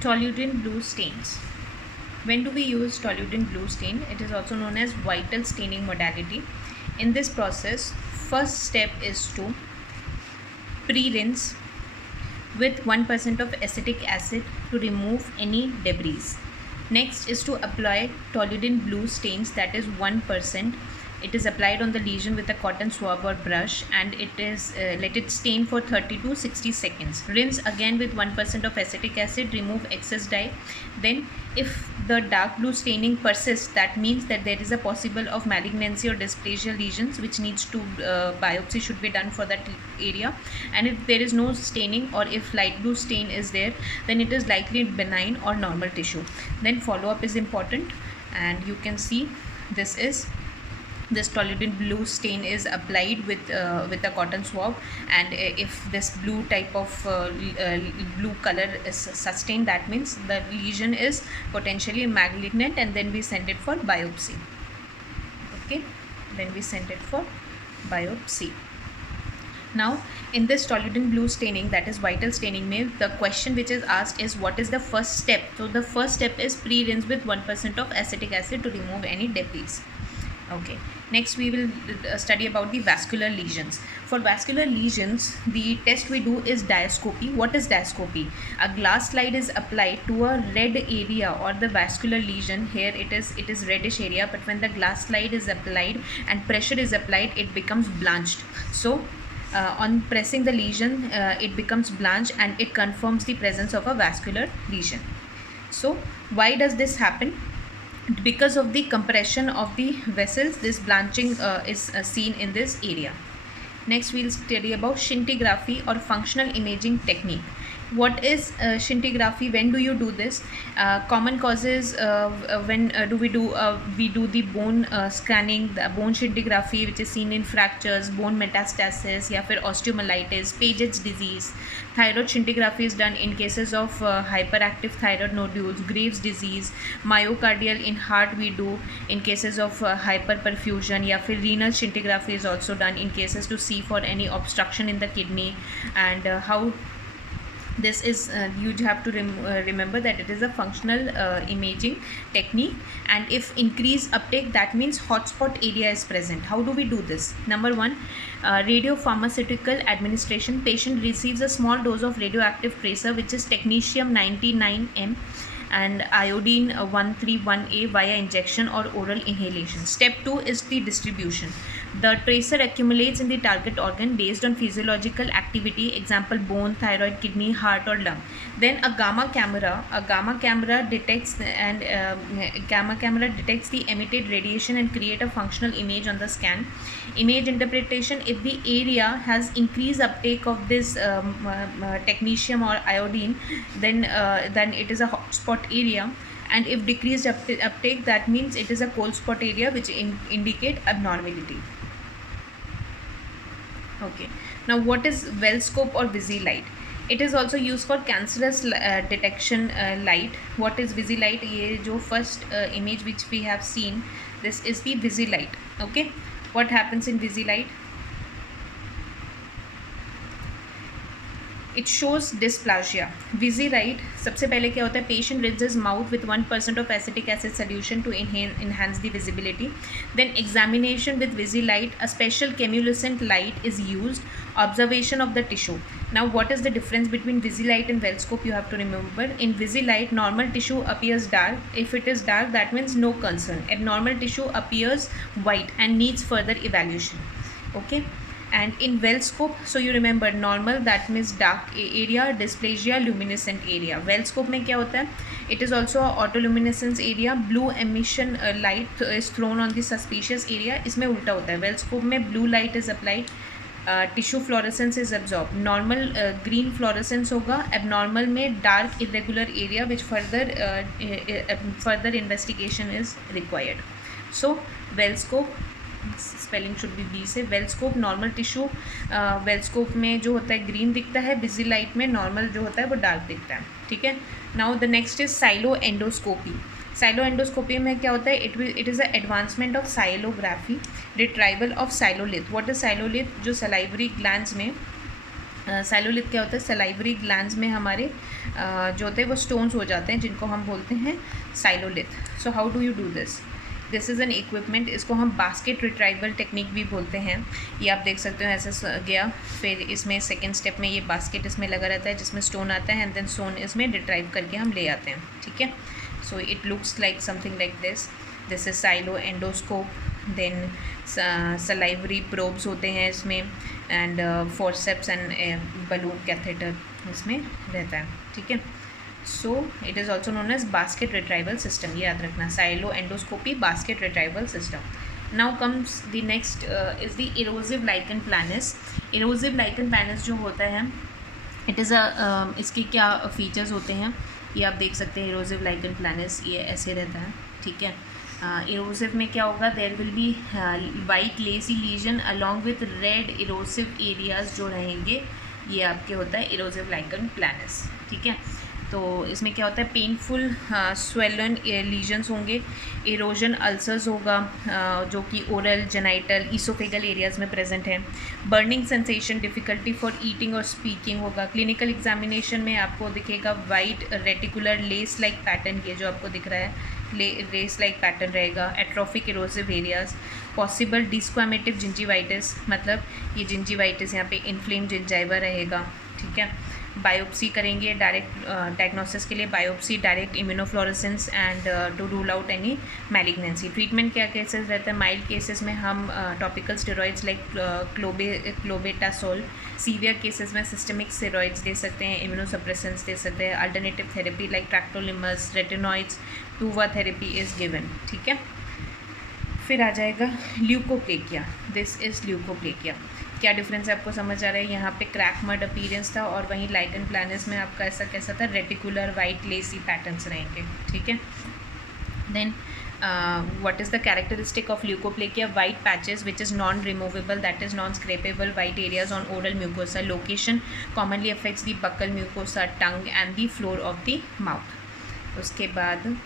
Toluidine blue stains. When do we use toluidine blue stain? It is also known as vital staining modality. In this process, first step is to pre-rinse with 1% of acetic acid to remove any debris. Next is to apply toluidine blue stains, that is 1%. It is applied on the lesion with a cotton swab or brush, and it is let it stain for 30 to 60 seconds. Rinse again with 1% of acetic acid, remove excess dye. Then if the dark blue staining persists, that means that there is a possible of malignancy or dysplasia lesions which needs to biopsy should be done for that area. And if there is no staining, or if light blue stain is there, then it is likely benign or normal tissue. Then follow up is important, and you can see this toluidine blue stain is applied with a cotton swab, and if this blue type of blue color is sustained, that means the lesion is potentially malignant, and then we send it for biopsy. Okay, then we send it for biopsy. Now in this toluidine blue staining, that is vital staining, the question which is asked is what is the first step. So the first step is pre-rinse with 1% of acetic acid to remove any debris. Okay, next we will study about the vascular lesions. For vascular lesions, the test we do is diascopy. What is diascopy? A glass slide is applied to a red area or the vascular lesion. Here it is reddish area, but when the glass slide is applied and pressure is applied, it becomes blanched. So on pressing the lesion, it becomes blanched, and it confirms the presence of a vascular lesion. So why does this happen? Because of the compression of the vessels, this blanching is seen in this area. Next we'll study about scintigraphy or functional imaging technique. What is scintigraphy? When do you do this? Common causes, when do we do the bone scanning, the bone scintigraphy, which is seen in fractures, bone metastasis, या फिर osteomyelitis, Paget's disease. Thyroid scintigraphy is done in cases of hyperactive thyroid nodules, Graves' disease. Myocardial in heart we do in cases of hyperperfusion, या फिर renal scintigraphy is also done in cases to see for any obstruction in the kidney. And how this is, you have to remember that it is a functional imaging technique, and if increased uptake, that means hotspot area is present. How do we do this? Number one, radiopharmaceutical administration. Patient receives a small dose of radioactive tracer, which is technetium 99m and iodine 131A via injection or oral inhalation. Step 2 is the distribution. The tracer accumulates in the target organ based on physiological activity, example bone, thyroid, kidney, heart or lung. Then a gamma camera detects the emitted radiation and create a functional image on the scan. Image interpretation: if the area has increased uptake of this technetium or iodine, then it is a hotspot area, and if decreased uptake, that means it is a cold spot area, which indicate abnormality. Okay, now what is Wellscope or VisiLight? It is also used for cancerous detection light. What is VisiLight? ये जो first image which we have seen, this is the VisiLight. Okay, what happens in VisiLight? It shows dysplasia. VisiLight, सबसे पहले क्या होता है? Patient rinses mouth with 1% of acetic acid solution to enhance the visibility. Then examination with VisiLight. A special chemiluminescent light is used. Observation of the tissue. Now what is the difference between VisiLight and Wellscope? You have to remember. In VisiLight, normal tissue appears dark. If it is dark, that means no concern. Abnormal tissue appears white and needs further evaluation. Okay. And in Wellscope, so you remember normal, that means dark area, dysplasia, luminescent area. Wellscope में क्या होता है? It is also autoluminescence area. Blue emission light is thrown on the suspicious area. इसमें उल्टा होता है. Wellscope में blue light is applied, tissue fluorescence is absorbed. Normal green fluorescence होगा. Abnormal में dark irregular area, which further investigation is required. So Wellscope, spelling should be B से. Velscope normal tissue, वेलस्कोप में जो होता है ग्रीन दिखता है, विजिलाइट में नॉर्मल जो होता है वो डार्क दिखता है. ठीक है. Now the next is sialendoscopy. Sialendoscopy में क्या होता है? It is a advancement of sialography, retrieval of sialolith. What is sialolith? जो सलाइवरी ग्लैंड्स में साइलोलिथ क्या होता है, सलाइवरी ग्लैंड्स में हमारे जो होते हैं वो स्टोन्स हो जाते हैं, जिनको हम बोलते हैं sialolith. So how do you do this? This is an equipment. इसको हम बास्केट रिट्राइवल टेक्निक भी बोलते हैं. ये आप देख सकते हो ऐसे गया, फिर इसमें सेकेंड स्टेप में ये बास्केट इसमें लगा रहता है जिसमें स्टोन आता है, एंड देन स्टोन इसमें रिट्राइव करके हम ले आते हैं. ठीक है. So it looks like something like this. This is sialo endoscope. Then salivary probes होते हैं इसमें, and forceps and balloon catheter इसमें रहता है. ठीक है. So it is also known as basket retrieval system. ये याद रखना, sialo endoscopy basket retrieval system. Now comes the next is the erosive lichen planus. Erosive lichen प्लानस जो होता है, इट इज़ इसके क्या फीचर्स होते हैं ये आप देख सकते हैं. इरोसिव लाइकन प्लानस ये ऐसे रहता है. ठीक है. इरोसिव में क्या होगा, there will be white lacy lesion along with red erosive areas जो रहेंगे. ये आपके होता है इरोसिव लाइकन प्लानस. ठीक है. तो इसमें क्या होता है, पेनफुल स्वेलन लीजन्स होंगे, इरोजन अल्सर्स होगा जो कि ओरल, जेनाइटल, ईसोफेगल एरियाज़ में प्रेजेंट है. Burning sensation, difficulty for eating और स्पीकिंग होगा. क्लिनिकल एग्जामिनेशन में आपको दिखेगा white reticular lace like pattern, ये जो आपको दिख रहा है लेस लाइक पैटर्न रहेगा. Atrophic erosive areas. Possible desquamative gingivitis, मतलब ये जिंजीवाइटिस यहाँ पे इन्फ्लेम जिंजाइवा रहेगा. ठीक है. बायोप्सी करेंगे डायरेक्ट डायग्नोसिस के लिए, biopsy, direct immunofluorescence and to rule out any malignancy. Treatment क्या केसेस रहते हैं, माइल्ड केसेस में हम topical steroids like clobetasol. Severe cases में सिस्टमिक स्टेरॉइड्स दे सकते हैं, इम्यूनोसप्रेसेंट्स दे सकते हैं. Alternative therapy like tacrolimus, retinoids, टूवा थेरेपी इज़ गिवन. ठीक है. फिर आ जाएगा ल्यूकोप्लेकिया. This is leukoplakia. क्या डिफरेंस है आपको समझ आ रहा है? यहाँ पे क्रैक मड अपीयरेंस था और वहीं लाइकन प्लानस में आपका ऐसा कैसा था, रेटिकुलर वाइट लेसी पैटर्न्स रहेंगे. ठीक है. Then what is the characteristic of leukoplekia? White patches which is non removable, that is non scrapable white areas on oral mucosa. Location commonly affects the buccal mucosa, tongue and the floor of the mouth. उसके बाद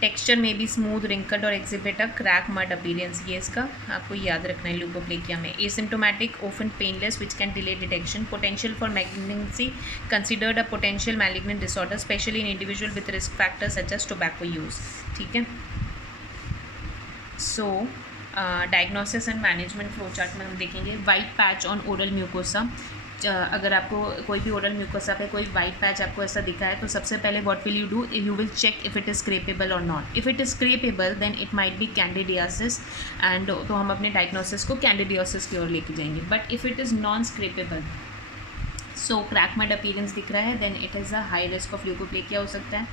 texture में भी smooth, wrinkled और exhibit a crack mud appearance. ये इसका आपको याद रखना है ल्यूकोप्लेकिया में. Asymptomatic, often painless, which can delay detection. Potential for malignancy, considered a potential malignant disorder especially in individual with risk factors such as tobacco use. ठीक है. So diagnosis and management flow chart में हम देखेंगे. White patch on oral mucosa. अगर आपको कोई भी oral mucosa पे कोई वाइट पैच आपको ऐसा दिखा है तो सबसे पहले what will you do, you will check if it is scrapable और not. If it is scrapable then it might be candidiasis, and तो हम अपने डायग्नोसिस को कैंडिडियासिस की ओर लेके जाएंगे. But if it is non scrapable, so crack mud appearance दिख रहा है, then it is a high risk of leukoplakia हो सकता है.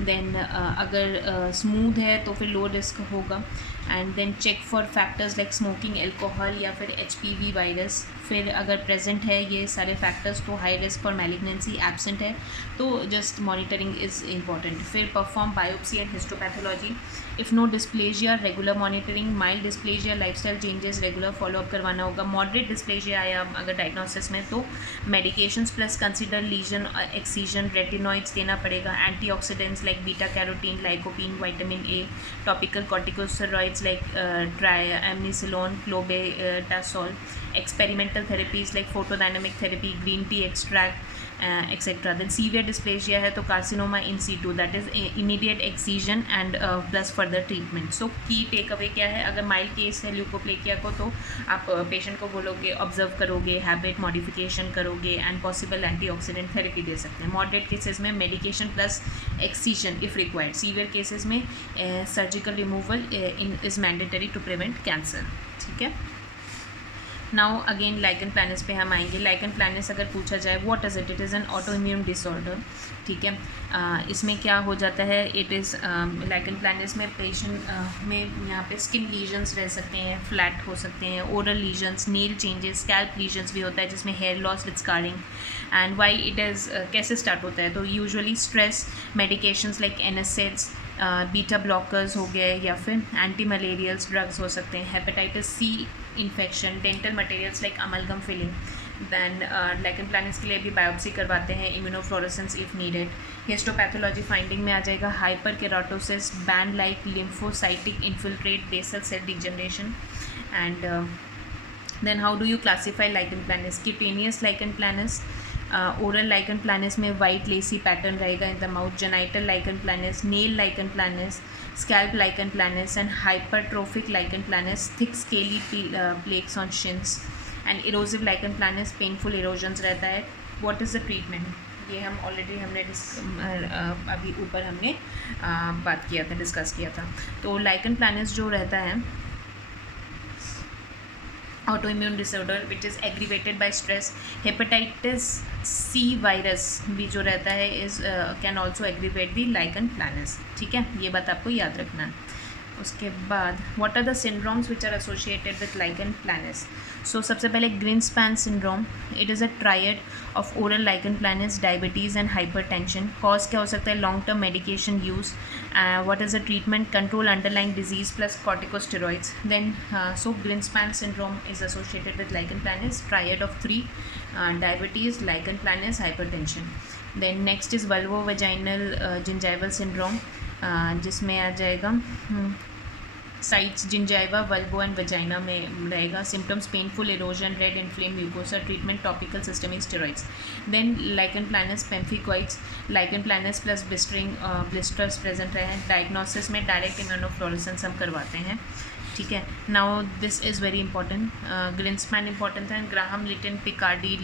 देन अगर स्मूथ है तो फिर लो रिस्क होगा. And then check for factors like smoking, alcohol या फिर HPV वायरस. फिर अगर प्रेजेंट है ये सारे फैक्टर्स तो high risk for malignancy. Absent है तो जस्ट मॉनिटरिंग इज़ इम्पॉर्टेंट. फिर perform biopsy and histopathology. If no dysplasia, regular monitoring. Mild dysplasia, lifestyle changes, regular follow up करवाना होगा. मॉडरेट डिस्प्लेजिया आया अगर डायग्नोसिस में तो medications plus consider lesion excision, retinoids देना पड़ेगा. Antioxidants like beta carotene, lycopene, vitamin A, topical corticosteroids like triamcinolone, clobetasol. Experimental therapies like photodynamic therapy, green tea extract etcetera. Then severe dysplasia है तो carcinoma in situ, that is immediate excision and plus further treatment. So key take away क्या है, अगर mild case है leukoplakia को तो आप patient को बोलोगे, ऑब्जर्व करोगे, हैबिट मॉडिफिकेशन करोगे एंड पॉसिबल एंटीऑक्सीडेंट थेरेपी दे सकते हैं. मॉडरेट केसेस में medication plus excision if required. Severe cases में surgical removal is mandatory to prevent cancer. ठीक है. नाउ अगेन लाइकन प्लानस पे हम आएंगे. लाइकन प्लानस अगर पूछा जाए what is it, it is an auto immune disorder. ठीक है. इसमें क्या हो जाता है, इट इज़ लाइकन प्लानस में पेशेंट में यहाँ पे स्किन लीजन्स रह सकते हैं, फ्लैट हो सकते हैं, oral lesions, nail changes, scalp lesions भी होता है जिसमें hair loss with scarring. And why it is कैसे स्टार्ट होता है, तो usually stress, medications like NSAIDs, beta blockers हो गए या फिर एंटी मलेरियल्स ड्रग्स हो सकते हैं. Hepatitis C infection, dental materials like amalgam filling. Then lichen planus के लिए भी बायोप्सी करवाते हैं, immunofluorescence if needed. Histopathology finding में आ जाएगा hyper keratosis, band like lymphocytic infiltrate, basal cell degeneration. And then how do you classify lichen planus? Cutaneous lichen planus, oral lichen planus में white lacy pattern रहेगा in the mouth, genital lichen planus, nail lichen planus, scalp lichen planus and hypertrophic lichen planus, thick scaly plaques on shins and erosive lichen planus, painful erosions रहता है. What is the treatment? ये हम already हमने अभी ऊपर हमने बात किया था, डिस्कस किया था. तो लाइकन प्लानस जो रहता है autoimmune disorder which is aggravated by stress, hepatitis C virus भी जो रहता है is can also aggravate the lichen planus. ठीक है, ये बात आपको याद रखना है. उसके बाद what are the syndromes which are associated with lichen planus? So सबसे पहले Greenspan syndrome. It is a triad of oral lichen planus, diabetes and hypertension. Cause क्या हो सकता है? long term medication use. What is the treatment? Control underlying disease plus corticosteroids. Then so Greenspan syndrome is associated with lichen planus, triad of 3, diabetes, lichen planus, hypertension. Then next is vulvovaginal gingival syndrome, जिसमें आ जाएगा sites gingiva, vulva and vagina में रहेगा. Symptoms painful erosion, red inflamed mucosa, treatment topical systemic steroids. Then lichen planus pemphigoides, lichen planus plus blisters present रहे हैं. Diagnosis में direct immunofluorescence हम करवाते हैं. ठीक है, now this is very important. Grinspan important है. Graham Little Piccardi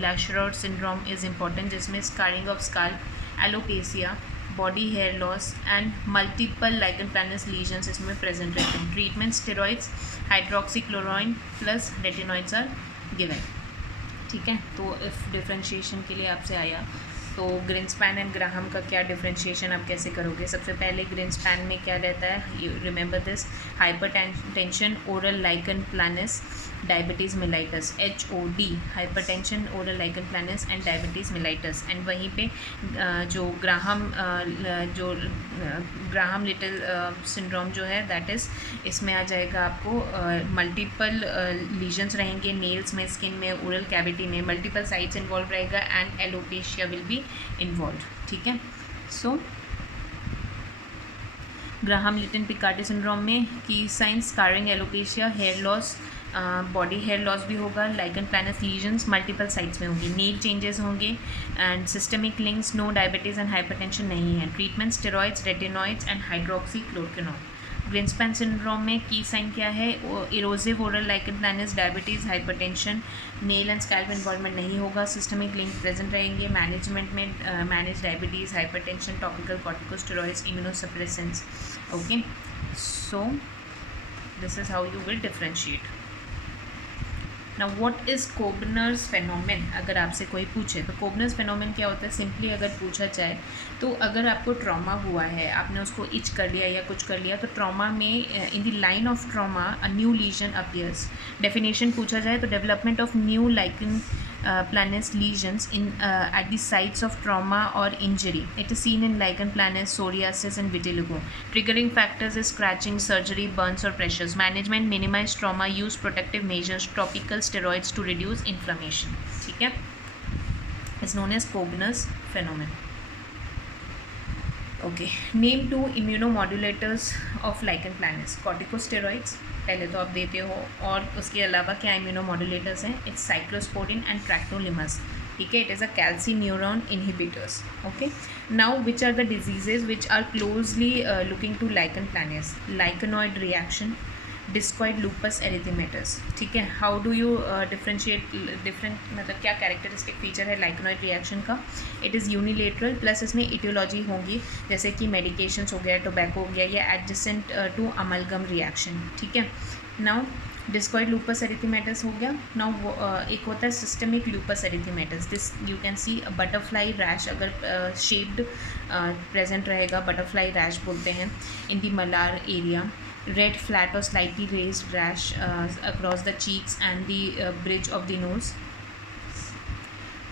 Lassueur syndrome is important, जिसमें scarring of scalp, alopecia, body hair loss and multiple lichen planus lesions इसमें प्रेजेंट रहते हैं. Treatment steroids, hydroxychloroquine plus retinoids are given. ठीक है, तो if differentiation के लिए आपसे आया तो ग्रिन्सपैन एंड ग्राहम का क्या डिफ्रेंशिएशन आप कैसे करोगे? सबसे पहले ग्रिन्सपैन में क्या रहता है? You remember this, hypertension, oral lichen planus, diabetes mellitus, HOD, hypertension, oral lichen planus and diabetes mellitus. And वहीं पे जो ग्राहम लिटिल सिंड्रोम जो है दैट इज़, इसमें आ जाएगा आपको मल्टीपल लीजन्स रहेंगे नेल्स में, स्किन में, ओरल कैविटी में, मल्टीपल साइट्स इन्वॉल्व रहेगा and alopecia will be involve. ठीक है, so Graham Little Piccardi syndrome में की signs, scarring, alopecia, hair loss, body hair loss भी होगा, lichen planus lesions multiple sites में होंगी, नेल चेंजेस होंगे and systemic links, no diabetes and hypertension नहीं है. Treatment steroids, retinoids and hydroxychloroquine. Grinspan syndrome में की साइन क्या है? Erosive oral lichen planus, diabetes, hypertension, nail and scalp involvement नहीं होगा, सिस्टमिक लिंक प्रेजेंट रहेंगे. मैनेजमेंट में manage diabetes, hypertension, topical corticosteroids, immunosuppressants. Okay, so this is how you will differentiate. Now what is Koebner's phenomenon? अगर आपसे कोई पूछे तो कोबनर्स फेनोमेन क्या होता है? सिंपली अगर पूछा जाए तो अगर आपको ट्रॉमा हुआ है, आपने उसको इच कर लिया या कुछ कर लिया, तो ट्रॉमा में in the line of trauma a new lesion appears. Definition पूछा जाए तो development of new lichen planus lesions in at the sites of trauma or injury. It is seen in lichen planus, psoriasis and vitiligo. Triggering factors is scratching, surgery, burns or pressures. Management: minimize trauma, use protective measures, topical steroids to reduce inflammation. ठीक है, is known as Koebner's phenomenon. Okay, name 2 immunomodulators of lichen planus. Corticosteroids पहले तो आप देते हो, और उसके अलावा क्या इम्यूनोमोडुलेटर्स हैं? It's cyclosporine and tacrolimus. ठीक है, it is a calcineurin inhibitors. Okay, now which are the diseases which are closely looking to lichen planus? Lichenoid reaction, discoid lupus erythematosus. ठीक है, how do you differentiate different, मतलब क्या characteristic feature है lichenoid reaction का? It is unilateral plus इसमें aetiology होंगी, जैसे कि मेडिकेशंस हो गया, टोबैको हो गया, या एडजेसेंट टू अमलगम रिएक्शन. ठीक है, नाउ डिस्कॉइड लूपस एरिथेमेटस हो गया. नाउ एक होता है systemic lupus erythematosus. This you can see butterfly rash, अगर शेप्ड प्रेजेंट रहेगा, बटरफ्लाई रैश बोलते हैं, in the malar area. Red, flat or slightly raised rash across the cheeks and the bridge of the nose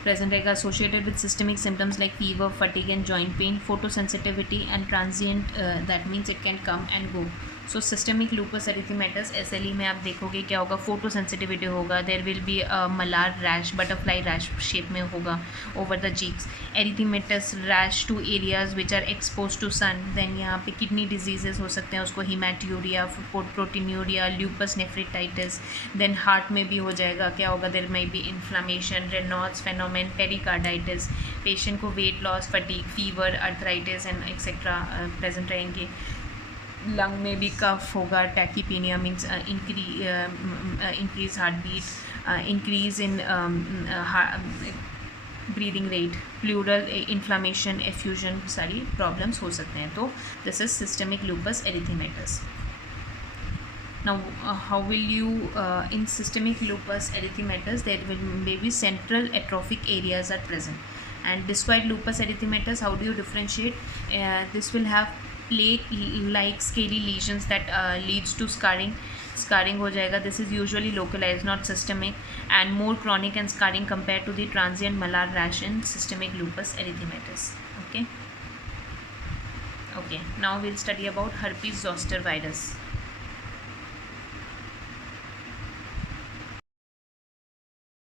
present रहेगा. associated with systemic symptoms like fever, fatigue and joint pain, photosensitivity and transient, that means it can come and go. So systemic lupus erythematosus SLE में आप देखोगे क्या होगा, photo sensitivity होगा, there will be malar rash, butterfly rash shape में होगा over the cheeks, erythematous rash to areas which are expose to sun, then यहाँ पे किडनी डिजीजेस हो सकते हैं, उसको hematuria, proteinuria, lupus nephritis, then heart में भी हो जाएगा, क्या होगा, देर में भी inflammation, Raynaud's phenomenon, pericarditis, patient को weight loss, fatigue, fever, arthritis and etcetera present रहेंगे, लंग में भी कफ होगा, टैकीपीनिया means increase heart beat, increase in breathing rate, plural inflammation, effusion, सारी प्रॉब्लम्स हो सकते हैं. तो this is systemic lupus erythematous. Now, how will you in systemic lupus erythematous there may be central atrophic areas are present, and despite lupus erythematous, how do you differentiate? This will have plaque like scaly lesions that leads to scarring हो जाएगा. This is usually localized, not systemic, and more chronic and scarring compared to the transient malar rash in systemic lupus erythematous. Okay, now we'll study about herpes zoster virus.